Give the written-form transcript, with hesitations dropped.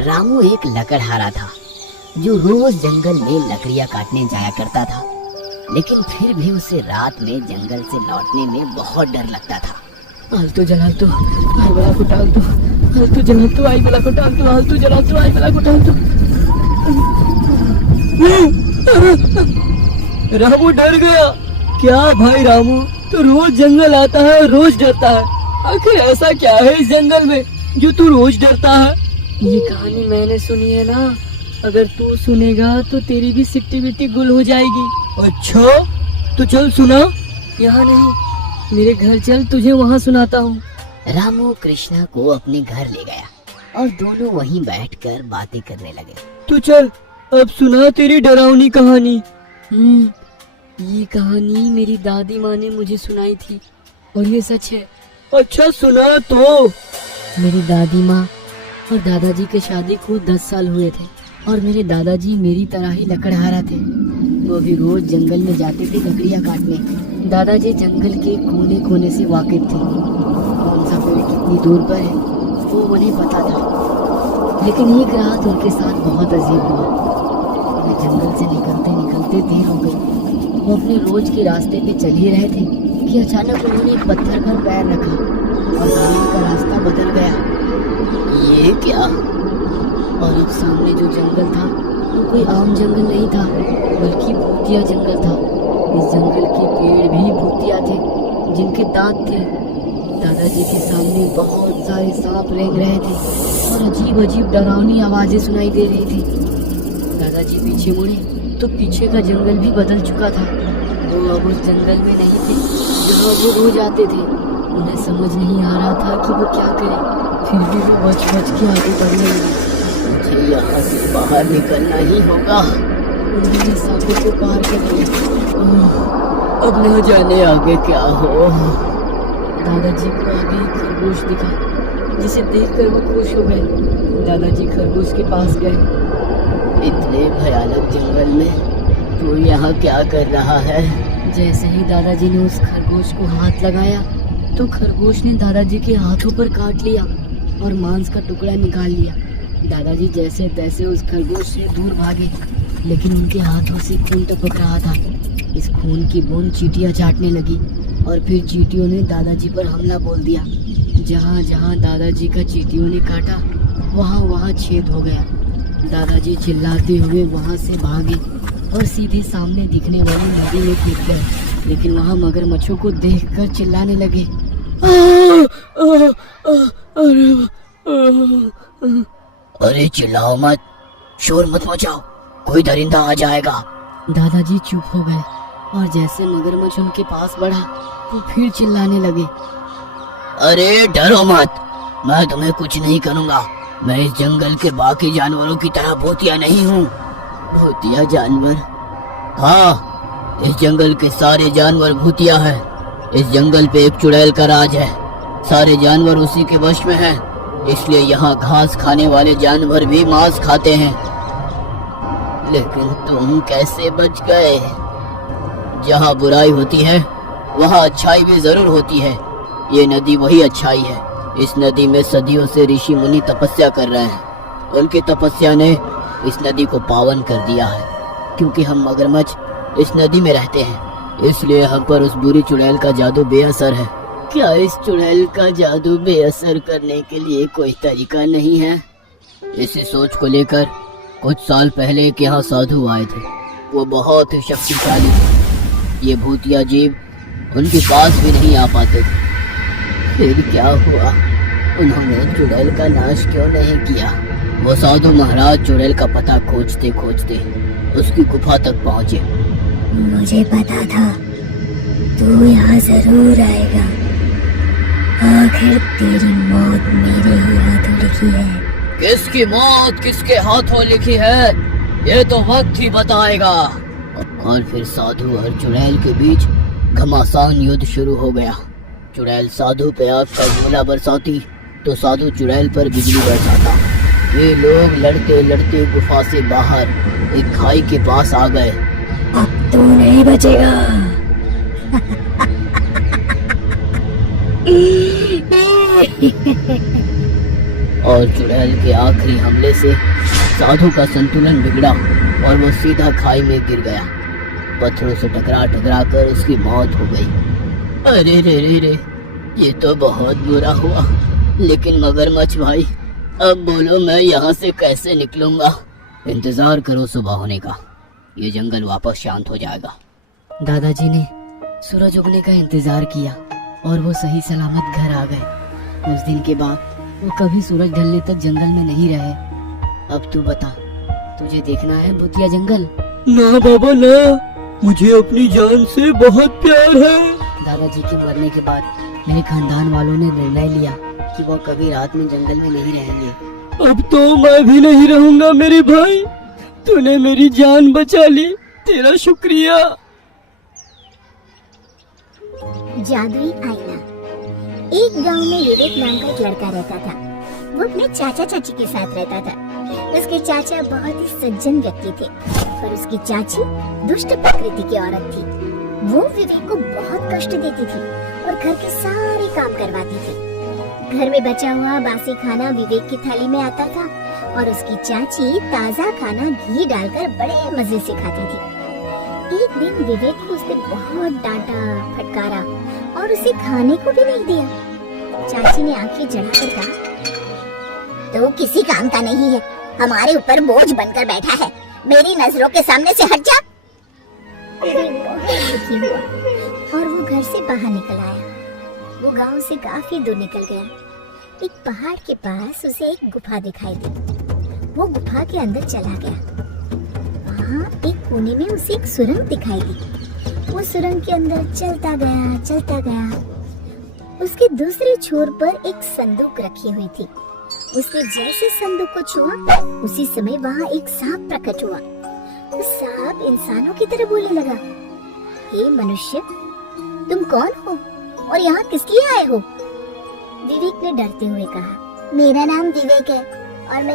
रामू एक लकड़हारा था जो रोज जंगल में लकड़ियां काटने जाया करता था, लेकिन फिर भी उसे रात में जंगल से लौटने में बहुत डर लगता था। आलतू जलालतू आई बला को टालतू, आलतू जलालतू आई बला को टालतू, आलतू जलालतू आई बला को टालतू। रामू डर गया। क्या भाई रामू, तू रोज जंगल आता है, रोज डरता है। आखिर ऐसा क्या है इस जंगल में जो तू रोज डरता है? ये कहानी मैंने सुनी है ना, अगर तू सुनेगा तो तेरी भी सिट्टी बिट्टी गुल हो जाएगी। अच्छा तो चल सुना। यहाँ नहीं, मेरे घर चल, तुझे वहाँ सुनाता हूँ। रामू कृष्णा को अपने घर ले गया और दोनों वहीं बैठकर बातें करने लगे। तू चल अब सुना तेरी डरावनी कहानी। ये कहानी मेरी दादी माँ ने मुझे सुनाई थी और ये सच है। अच्छा सुना तो। मेरी दादी माँ और दादाजी के शादी को 10 साल हुए थे और मेरे दादाजी मेरी तरह ही लकड़हारा थे। वो भी रोज जंगल में जाते थे लकड़ियाँ काटने। दादाजी जंगल के कोने कोने से वाकिफ थे, कौन सा पेड़ कितनी दूर पर है वो उन्हें पता था। लेकिन एक रात उनके साथ बहुत अजीब हुआ। उन्हें जंगल से निकलते निकलते देर हो गई। वो अपने रोज के रास्ते पे चल ही रहे थे कि अचानक उन्होंने एक पत्थर पर पैर रखा और सामने का रास्ता बदल गया। ये क्या? और अब सामने जो जंगल था वो कोई आम जंगल नहीं था, बल्कि भूतिया जंगल था। इस जंगल के पेड़ भी भूतिया थे जिनके दांत थे। दादाजी के सामने बहुत सारे सांप रेंग रहे थे और अजीब अजीब डरावनी आवाजें सुनाई दे रही थी। दादाजी पीछे मुड़े तो पीछे का जंगल भी बदल चुका था। वो अब उस जंगल में नहीं थे जहाँ वो रोज आते थे। उन्हें समझ नहीं आ रहा था कि वो क्या करे, फिर भी वो बच बच के आगे बढ़ने लगे। मुझे यहाँ से बाहर निकलना ही होगा। उन्होंने सांपों को पार कर लिया। अब न जाने आगे क्या हो। दादाजी को आगे एक खरगोश दिखा जिसे देखकर वो खुश हो गए। दादाजी खरगोश के पास गए। इतने भयानक जंगल में तू यहाँ क्या कर रहा है? जैसे ही दादाजी ने उस खरगोश को हाथ लगाया तो खरगोश ने दादाजी के हाथों पर काट लिया और मांस का टुकड़ा निकाल लिया। दादाजी जैसे तैसे उस खरगोश से दूर भागे, लेकिन उनके हाथों से खून टपक रहा था। इस खून की बूंद चींटियां चाटने लगी और फिर चींटियों ने दादाजी पर हमला बोल दिया। जहाँ जहाँ दादाजी का चींटियों ने काटा वहाँ वहाँ छेद हो गया। दादाजी चिल्लाते हुए वहाँ से भागे और सीधे सामने दिखने वाली नदी में कूद गए, लेकिन वहाँ मगरमच्छों को देखकर चिल्लाने लगे। अरे चिल्लाओ मत, शोर मत मचाओ, कोई दरिंदा आ जाएगा। दादाजी चुप हो गए और जैसे मगरमच्छ उनके पास बढ़ा तो फिर चिल्लाने लगे। अरे डरो मत, मैं तुम्हें कुछ नहीं करूँगा। मैं इस जंगल के बाकी जानवरों की तरह भूतिया नहीं हूँ। भूतिया जानवर? हाँ, इस जंगल के सारे जानवर भूतिया है। इस जंगल पे एक चुड़ैल का राज है। सारे जानवर उसी के वश में हैं, इसलिए यहाँ घास खाने वाले जानवर भी मांस खाते हैं। लेकिन तुम कैसे बच गए? जहाँ बुराई होती है वहाँ अच्छाई भी जरूर होती है। ये नदी वही अच्छाई है। इस नदी में सदियों से ऋषि मुनि तपस्या कर रहे हैं। उनकी तपस्या ने इस नदी को पावन कर दिया है। क्योंकि हम मगरमच्छ इस नदी में रहते हैं, इसलिए हम पर उस बुरी चुड़ैल का जादू बेअसर है। क्या इस चुड़ैल का जादू बेअसर करने के लिए कोई तरीका नहीं है? इसी सोच को लेकर कुछ साल पहले एक यहाँ साधु आए थे। वो बहुत ही शक्तिशाली थे। ये भूतिया जीव उनके पास भी नहीं आ पाते थे। फिर क्या हुआ? उन्होंने चुड़ैल का नाश क्यों नहीं किया? वो साधु महाराज चुड़ैल का पता खोजते खोजते उसकी गुफा तक पहुँचे। मुझे पता था तू यहाँ जरूर आएगा। आखिर तेरी मौत मेरे ही हाथों लिखी है। किसकी मौत किसके हाथों लिखी है ये तो वक्त ही बताएगा। और फिर साधु और चुड़ैल के बीच घमासान युद्ध शुरू हो गया। चुड़ैल साधु पे आग का गोला बरसाती तो साधु चुड़ैल पर बिजली बरसाता। वे लोग लड़ते लड़ते गुफा से बाहर एक खाई के पास आ गए। अब तू नहीं बचेगा। और चुड़ैल के आखिरी हमले से साधु का संतुलन बिगड़ा और वो सीधा खाई में गिर गया। पत्थरों से टकरा टकरा कर उसकी मौत हो गई। अरे रे रे रे, ये तो बहुत बुरा हुआ। लेकिन मगरमच्छ भाई, अब बोलो मैं यहाँ से कैसे निकलूंगा? इंतजार करो सुबह होने का, ये जंगल वापस शांत हो जाएगा। दादाजी ने सूरज उगने का इंतजार किया और वो सही सलामत घर आ गए। उस दिन के बाद वो कभी सूरज ढलने तक जंगल में नहीं रहे। अब तू बता, तुझे देखना है भूतिया जंगल? ना बाबा ना, मुझे अपनी जान से बहुत प्यार है। दादाजी के मरने के बाद मेरे खानदान वालों ने निर्णय लिया कि वो कभी रात में जंगल में नहीं रहेंगे। अब तो मैं भी नहीं रहूंगा मेरे भाई, तूने मेरी जान बचा ली, तेरा शुक्रिया। जादुई आईना। एक गांव में विवेक नाम का एक लड़का रहता था। वो अपने चाचा चाची के साथ रहता था। उसके चाचा बहुत ही सज्जन व्यक्ति थे, पर उसकी चाची दुष्ट प्रकृति की औरत थी। वो विवेक को बहुत कष्ट देती थी और घर के सारे काम करवाती थी। घर में बचा हुआ बासी खाना विवेक की थाली में आता था और उसकी चाची ताजा खाना घी डालकर बड़े मजे से खाती थी। एक दिन विवेक को उसने बहुत डांटा, फटकारा और उसे खाने को भी नहीं दिया। चाची ने आंखें चढ़ाकर कहा, तो किसी काम का नहीं है, हमारे ऊपर बोझ बनकर बैठा है, मेरी नजरों के सामने से हट जा। विवेक बहुत दुखी हुआ और वो घर से बाहर निकल आया। वो गांव से काफी दूर निकल गया। एक पहाड़ के पास उसे एक गुफा दिखाई दी। वो गुफा के अंदर चला गया। वहाँ एक कोने में उसे एक सुरंग दिखाई दी। वो सुरंग के अंदर चलता गया। उसके दूसरे छोर पर एक संदूक रखी हुई थी। उसने जैसे संदूक को छुआ, उसी समय वहाँ एक सांप प्रकट हुआ। वो सांप इंसानों की तरह बोलने लगा, हे मनुष्य, तुम कौन हो और यहाँ किस लिए आए हो? विवेक ने डरते हुए कहा, मेरा नाम विवेक है और मैं